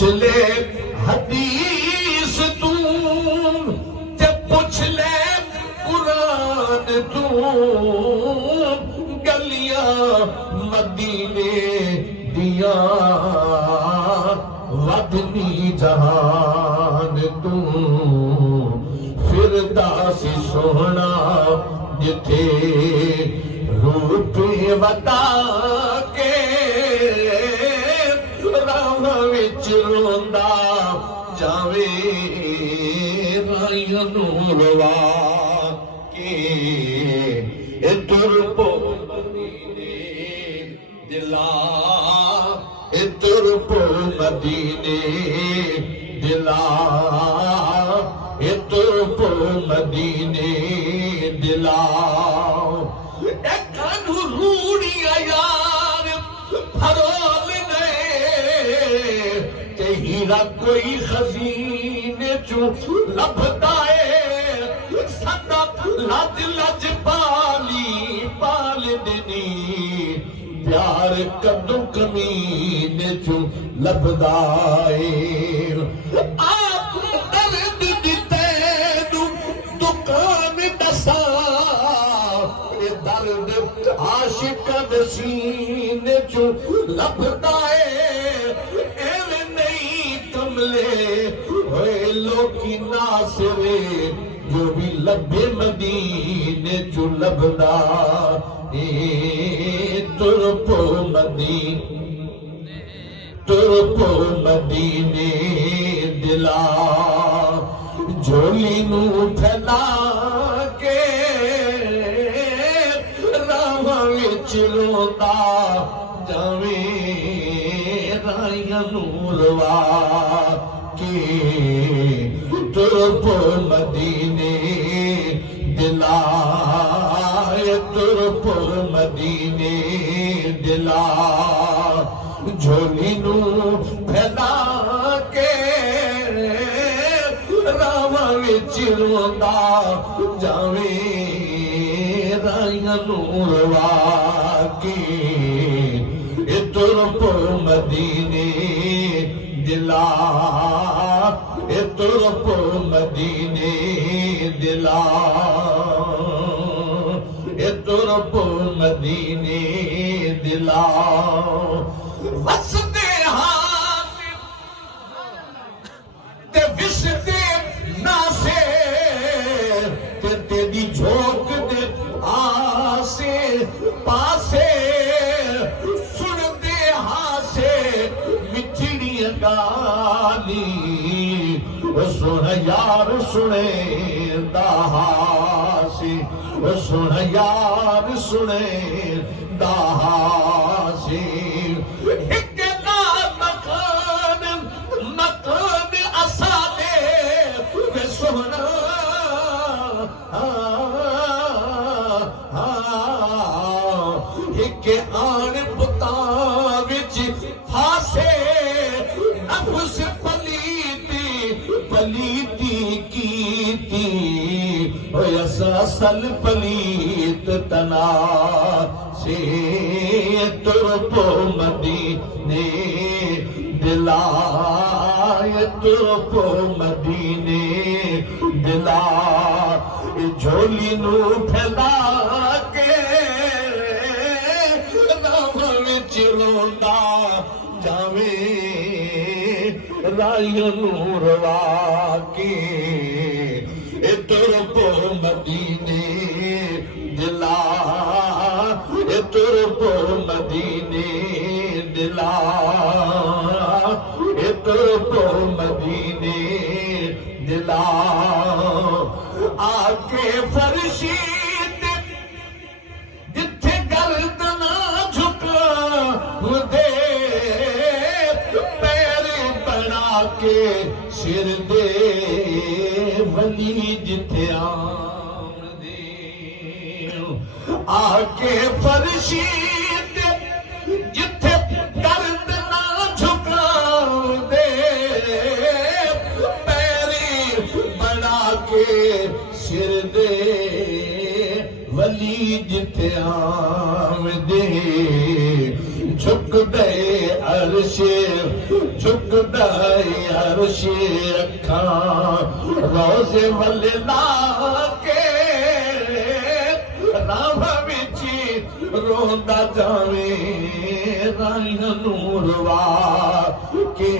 पुछ ले हदीस तू ते पुछ ले कुरान तू गलियां मदीने दिया वदनी जहान तू फिरदासी सोहना जिथे रूप बता के राह विच रोंदा जावे राइयां नूं रवा के तुर पो मदीने दिला तुर पो मदीने दिला तुर पो मदीने दिला कानू रूड़िया यार फरोल गए ते हीरा कोई खजीने चू लभदा है सदा लज लज पाली पाल दनी प्यार कदू कमीने चू लभदा है आप दर्द दिते दुकान दसा दर्द आशिक सीने चू लभदा है एवे नहीं कमले होए लोकी नासरे जो भी लभे मदीने चू लभदा तुर पो मदीने दिला झोली नू फैला के राह विच रोंदा जावे राइयां नूं रवा के तुर पो मदीने दिला तुर पो मदीने दिला झोली नूं फैला के राह विच रोंदा जावे राइयां नूं रवा के तुर पो मदीने दिला तुर पो मदीने दिला तुर पो मदीने दिला वसदे हासिल ते विसदे नासे ते तेरी झोंक दे आसे पासे सुनदे हासे मिठड़ी गाली सुन यार सुने दासी सुन यार सुने दासी मकान मकान असा दे सोना के आन पुता विच फासे नफ्स पलीती पलीती कीती असल पलीत तना से तुर पो मदीने दिला तुर पो मदीने दिला झोली नू फैला के विच रोंदा जावे राइयां नूं रवा के तुर पो मदीने दिला तुर पो मदीने दिला तुर पो मदीने दिला आके फरशी जिथे गर्दन झुका दे पैर बना के सिर दे वली जिथे आम दे आके फरशी जिथे गर्दन झुका दे पैर बना के सिर दे वली जिथे आम दे झुक दे अर्श झुकदा अर्श अखा रोज़े वल्ले लाके राह विच रोंदा जावे राहियां नूरवा के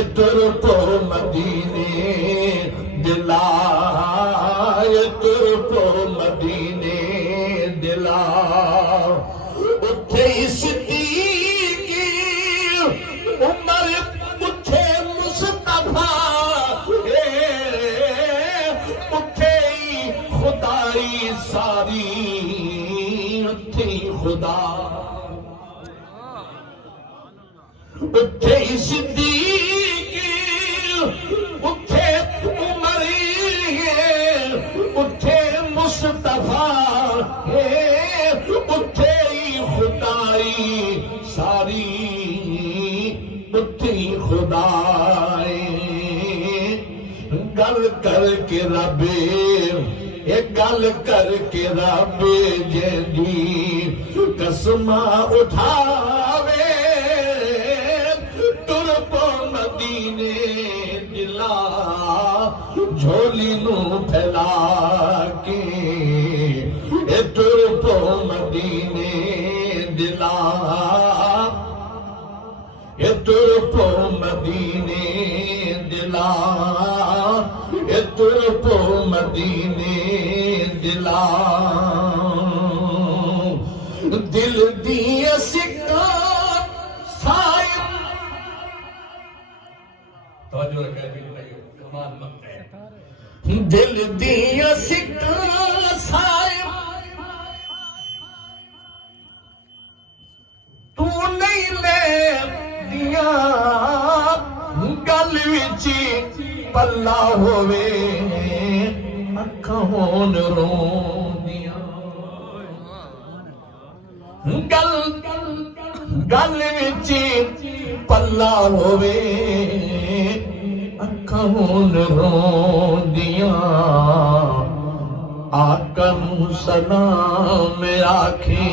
इधर तो मदीने दिला इधर तो मदीने दिला उठे सिद्दीक उमर उठे मुस्तफा उठे खुदाई सारी उठे खुदा उठे सिद्दीक उठे उमर उठे मुस्तफा उठे खुदाई सारी उठे खुदाई गल करके रबे ये गल करके रबे जेदी कसमा उठावे तुर पो मदीने दिला झोली नू फैला के ए तुर पो मदीने दिला ए तुर पो मदीने दिला ए तुर पो मदीने दिला दिल दिए सिक्का साइम तवज्जो रखे कमाल मत है दिल दिए सिक्का साइम तू नहीं ले दिया गल विच पल्ला होवे अखां होन रोंदियां गल गल विच पल्ला होवे अखां होन रोंदियां आका नू सलाम आखे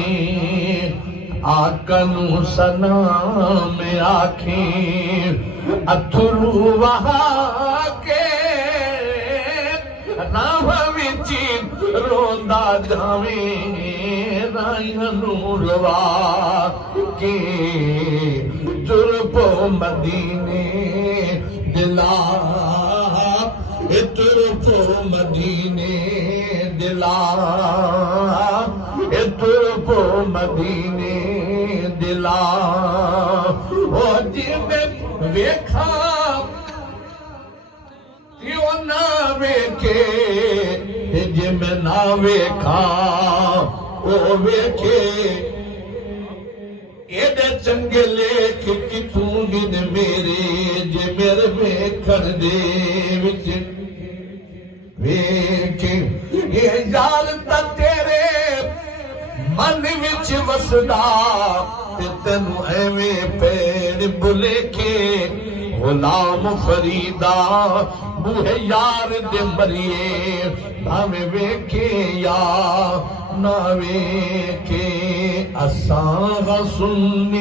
आका नू सलाम आखे अथरू वहा के राह विच रोंदा जावे राहियां नूरवा के तुर पो मदीने दिला तुर पो मदीने दिला तुर पो मदीने दिला ओ जिमें वेखा क्यों ना वेखे जिमें ना वेखा ओ वेखे एडे चंगे लेख किथों गिन मेरे जे मेरे वेखण दे विच वेखे ये यार ता तेरे मन विच वसदा ते तैनू एवें पेड़ बुलेखे गुलाम फरीदा बूहे यार दे मरिए भावे वेखे या ना वेखे असां सुन्नी